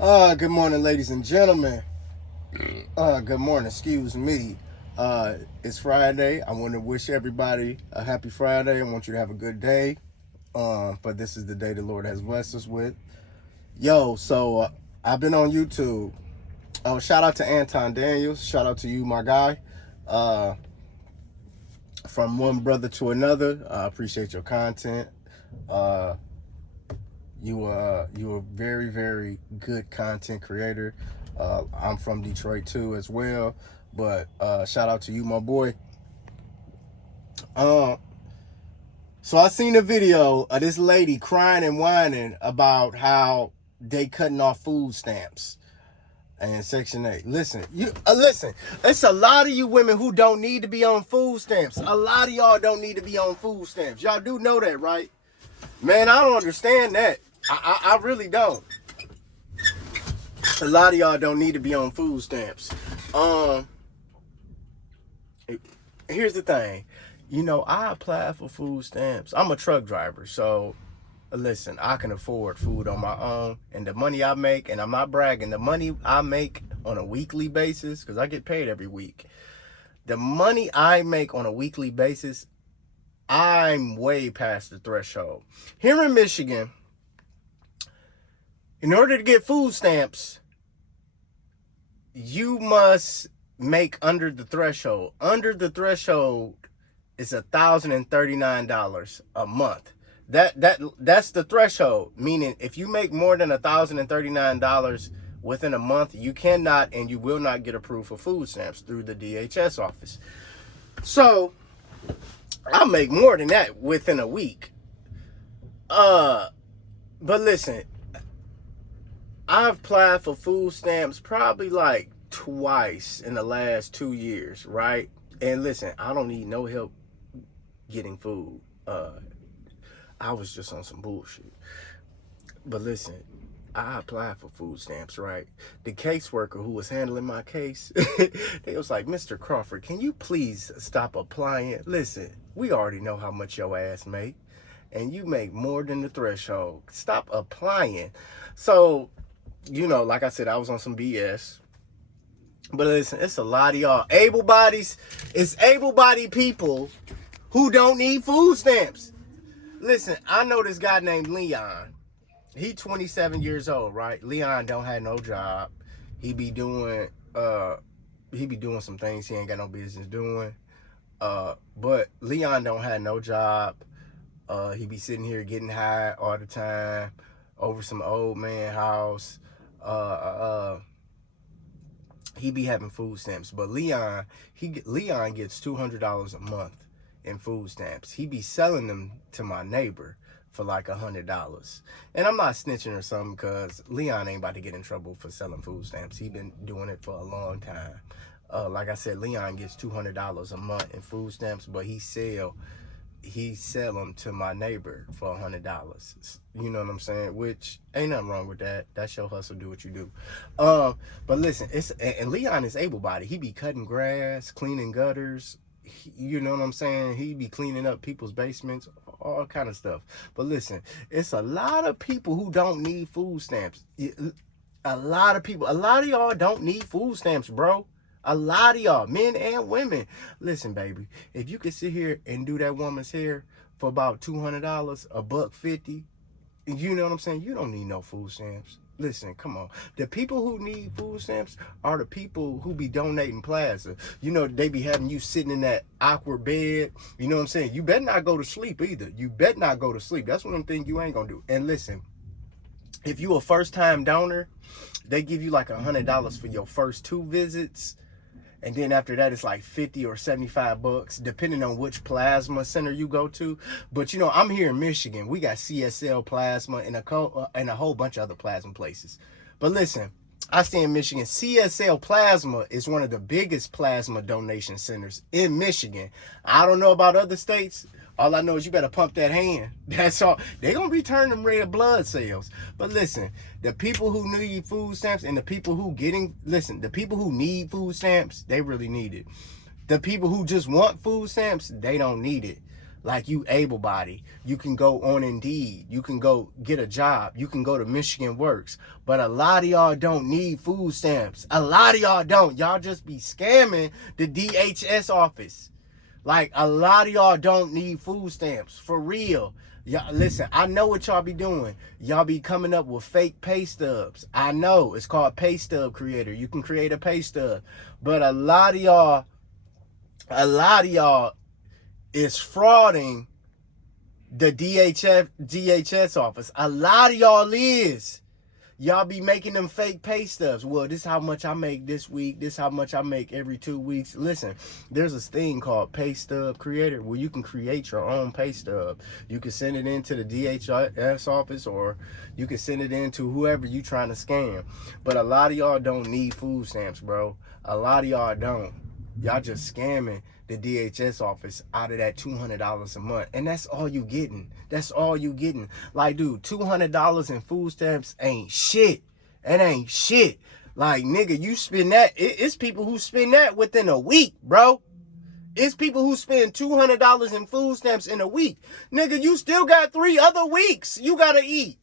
Good morning, ladies and gentlemen. Good morning, excuse me. It's Friday. I want to wish everybody a happy Friday. I want you to have a good day. For this is the day the Lord has blessed us with. I've been on YouTube. Shout out to Anton Daniels. Shout out to you, my guy. Uh, from one brother to another. I appreciate your content. You are a very, very good content creator. I'm from Detroit too as well, but shout out to you, my boy. So I seen a video of this lady crying and whining about how they cutting off food stamps and Section 8. Listen, it's a lot of you women who don't need to be on food stamps. A lot of y'all don't need to be on food stamps. Y'all do know that, right? Man, I don't understand that. I really don't. A lot of y'all don't need to be on food stamps. Here's the thing. I applied for food stamps. I'm a truck driver, so listen, I can afford food on my own. And the money I make, and I'm not bragging, the money I make on a weekly basis, because I get paid every week. The money I make on a weekly basis, I'm way past the threshold. Here in Michigan, in order to get food stamps, you must make under the threshold. Under the threshold is $1,039 a month. That's the threshold. Meaning, if you make more than $1,039 within a month, you cannot and you will not get approved for food stamps through the DHS office. So I make more than that within a week. But listen, I've applied for food stamps probably like twice in the last 2 years, right? And listen, I don't need no help getting food. I was just on some bullshit. But listen, I applied for food stamps, right? The caseworker who was handling my case, they was like, Mr. Crawford, can you please stop applying? Listen, we already know how much your ass make, and you make more than the threshold. Stop applying. So, like I said, I was on some BS. But listen, it's a lot of y'all able-bodies. It's able-bodied people who don't need food stamps. Listen, I know this guy named Leon. He 27 years old, right? Leon don't have no job. He be doing some things he ain't got no business doing. But Leon don't have no job. He be sitting here getting high all the time over some old man house. He be having food stamps, but Leon gets $200 a month in food stamps. He be selling them to my neighbor for like $100. And I'm not snitching or something, because Leon ain't about to get in trouble for selling food stamps. He been doing it for a long time. Like I said, Leon gets $200 a month in food stamps, but he sell them to my neighbor for $100. You know what I'm saying? Which ain't nothing wrong with that. That's your hustle. Do what you do. But listen, and Leon is able-bodied. He be cutting grass, cleaning gutters. You know what I'm saying? He be cleaning up people's basements, all kind of stuff. But listen, it's a lot of people who don't need food stamps. A lot of y'all don't need food stamps, bro. A lot of y'all, men and women. Listen, baby, if you could sit here and do that woman's hair for about $200, $150, you know what I'm saying? You don't need no food stamps. Listen, come on. The people who need food stamps are the people who be donating plasma. They be having you sitting in that awkward bed. You know what I'm saying? You better not go to sleep either. You better not go to sleep. That's one of them things you ain't gonna do. And listen, if you a first-time donor, they give you like $100 for your first 2 visits. And then after that, it's like $50 or $75, depending on which plasma center you go to. But I'm here in Michigan. We got CSL plasma and a whole bunch of other plasma places. But listen, I stay in Michigan. CSL Plasma is one of the biggest plasma donation centers in Michigan. I don't know about other states. All I know is you better pump that hand. That's all. They're going to return them red blood cells. But listen, the people who need food stamps and the people who the people who need food stamps, they really need it. The people who just want food stamps, they don't need it. Like you able-bodied, you can go on Indeed, you can go get a job, you can go to Michigan Works. But a lot of y'all don't need food stamps. A lot of y'all don't. Y'all just be scamming the DHS office. Like, a lot of y'all don't need food stamps, for real. Y'all, listen, I know what y'all be doing. Y'all be coming up with fake pay stubs. I know, it's called Pay Stub Creator. You can create a pay stub. But a lot of y'all is frauding the DHS office. A lot of y'all is. Y'all be making them fake pay stubs. Well, this is how much I make this week. This is how much I make every 2 weeks. Listen, there's a thing called Pay Stub Creator where you can create your own pay stub. You can send it into the DHS office, or you can send it into whoever you trying to scam. But a lot of y'all don't need food stamps, bro. A lot of y'all don't. Y'all just scamming the DHS office out of that $200 a month. And that's all you getting. That's all you getting. Like, dude, $200 in food stamps ain't shit. It ain't shit. Like, nigga, you spend that. It's people who spend that within a week, bro. It's people who spend $200 in food stamps in a week. Nigga, you still got 3 other weeks you gotta eat.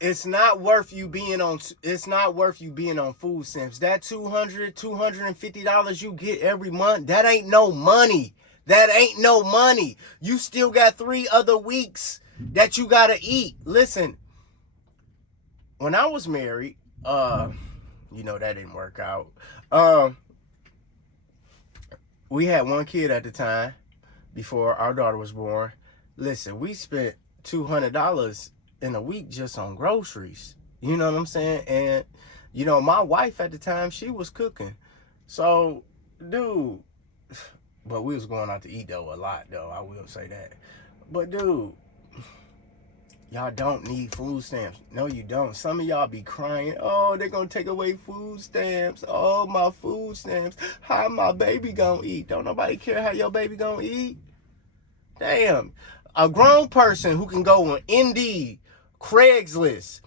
It's not worth you being on food stamps. That $250 you get every month, that ain't no money. That ain't no money. You still got 3 other weeks that you gotta eat. Listen, when I was married, that didn't work out. We had 1 kid at the time before our daughter was born. Listen, we spent $200 in a week just on groceries. You know what I'm saying? And, my wife at the time, she was cooking. So, dude, but we was going out to eat, though, a lot, though. I will say that. But, dude, y'all don't need food stamps. No, you don't. Some of y'all be crying, oh, they're going to take away food stamps. Oh, my food stamps. How my baby going to eat? Don't nobody care how your baby going to eat? Damn. A grown person who can go on Indeed, Craigslist,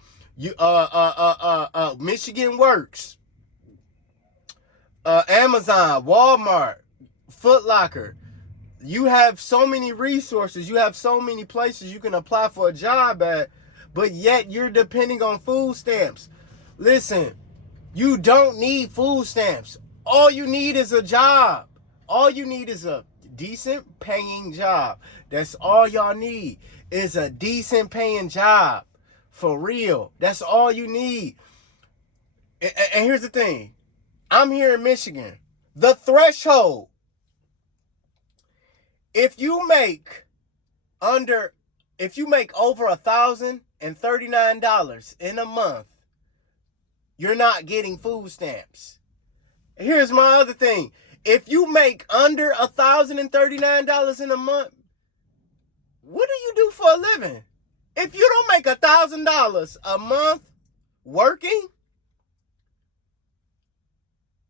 Michigan Works, Amazon, Walmart, Foot Locker. You have so many resources. You have so many places you can apply for a job at, but yet you're depending on food stamps. Listen, you don't need food stamps. All you need is a job. All you need is a decent paying job. That's all y'all need, is a decent paying job. For real. That's all you need. And here's the thing. I'm here in Michigan. The threshold. If you make over $1,039 in a month, you're not getting food stamps. Here's my other thing. If you make under $1,039 in a month, what do you do for a living? If you don't make $1,000 a month working,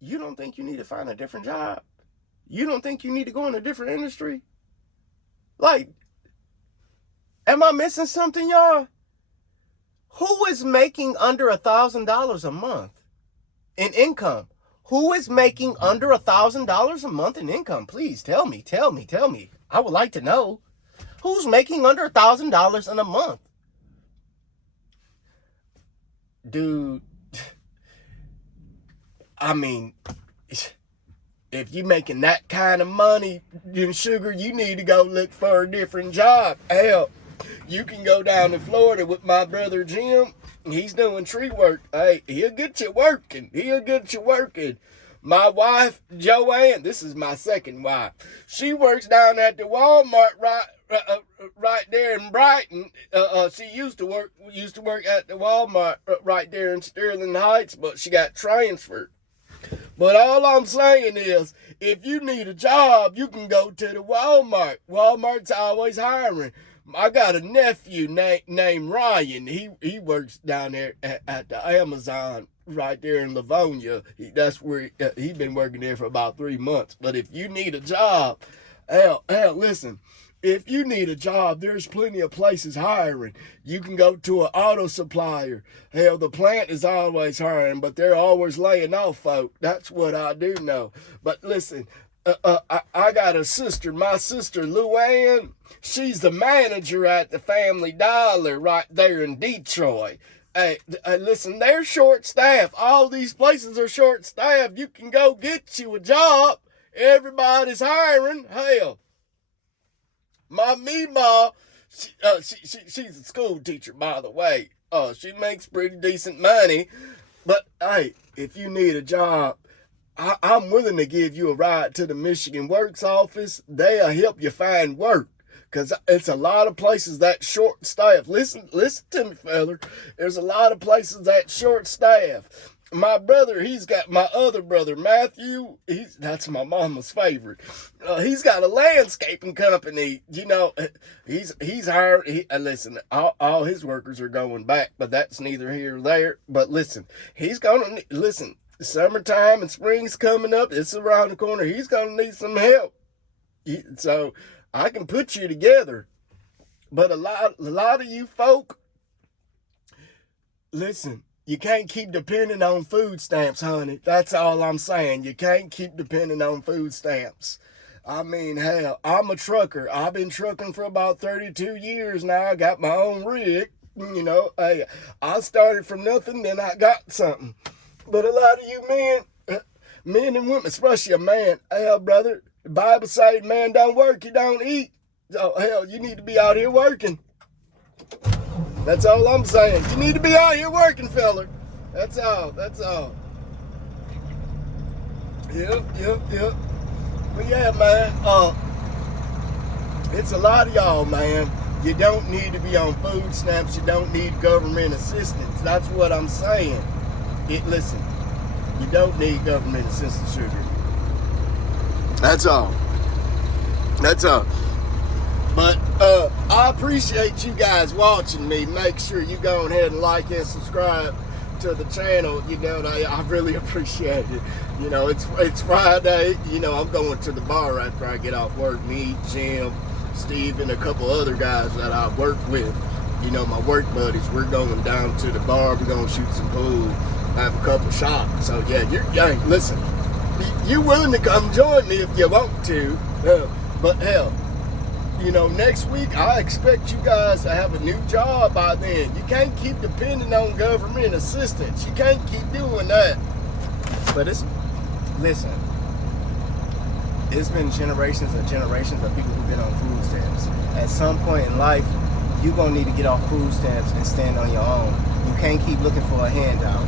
you don't think you need to find a different job? You don't think you need to go in a different industry? Like, am I missing something, y'all? Who is making under $1,000 a month in income? Who is making under $1,000 a month in income? Please tell me. I would like to know. Who's making under $1,000 in a month? Dude, I mean, if you making that kind of money, then sugar, you need to go look for a different job. Hell, you can go down to Florida with my brother Jim. He's doing tree work. Hey, he'll get you working. My wife, Joanne, this is my second wife. She works down at the Walmart right there in Brighton. She used to work at the Walmart right there in Sterling Heights, but she got transferred. But all I'm saying is, if you need a job, you can go to the Walmart. Walmart's always hiring. I got a nephew named Ryan. He works down there at the Amazon right there in Livonia. That's where he's been working there for about 3 months. But if you need a job, hell, listen. If you need a job, there's plenty of places hiring. You can go to an auto supplier. Hell, the plant is always hiring, but they're always laying off folk. That's what I do know. But listen, I got a sister, my sister Luann. She's the manager at the Family Dollar right there in Detroit. Hey, listen, they're short-staffed. All these places are short-staffed. You can go get you a job. Everybody's hiring. Hell, my Meemaw, she's a school teacher, by the way. She makes pretty decent money. But, hey, if you need a job, I'm willing to give you a ride to the Michigan Works office. They'll help you find work. Because it's a lot of places that short staff. Listen to me, feller. There's a lot of places that short staff. My brother, he's got my other brother, Matthew. That's my mama's favorite. He's got a landscaping company. You know, he's hired. Listen, all his workers are going back, but that's neither here nor there. But listen, listen. Summertime and spring's coming up. It's around the corner. He's gonna need some help. So I can put you together. But a lot of you folk, listen, you can't keep depending on food stamps, honey. That's all I'm saying. You can't keep depending on food stamps. I mean, hell, I'm a trucker. I've been trucking for about 32 years now. I got my own rig. You know, hey, I started from nothing, then I got something. But a lot of you men and women, especially a man, hell, brother, the Bible says, man don't work, you don't eat. So, hell, you need to be out here working. That's all I'm saying. You need to be out here working, fella. That's all. Yep. But yeah, man, it's a lot of y'all, man. You don't need to be on food stamps. You don't need government assistance. That's what I'm saying. Listen, you don't need government assistance, sugar. That's all. But I appreciate you guys watching me. Make sure you go ahead and like and subscribe to the channel. You know, I really appreciate it. You know, it's Friday. You know, I'm going to the bar after I get off work. Me, Jim, Steve, and a couple other guys that I work with. You know, my work buddies. We're going down to the bar. We're going to shoot some pool. Have a couple shots. So yeah, listen, you're willing to come join me if you want to, but hell, you know, next week I expect you guys to have a new job by then. You can't keep depending on government assistance. You can't keep doing that. But listen, it's been generations and generations of people who've been on food stamps. At some point in life, you're gonna need to get off food stamps and stand on your own. You can't keep looking for a handout.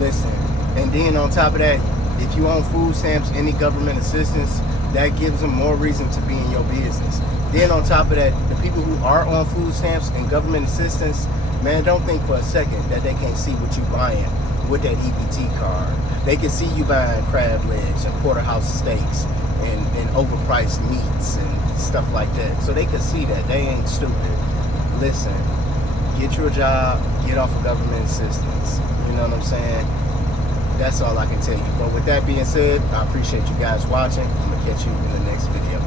Listen, and then on top of that, if you own food stamps, any government assistance, that gives them more reason to be in your business. Then on top of that, the people who are on food stamps and government assistance, man, don't think for a second that they can't see what you're buying with that EBT card. They can see you buying crab legs and porterhouse steaks and overpriced meats and stuff like that. So they can see that. They ain't stupid. Listen, get you a job, get off of government assistance. You know what I'm saying? That's all I can tell you. But with that being said, I appreciate you guys watching. I'm going to catch you in the next video.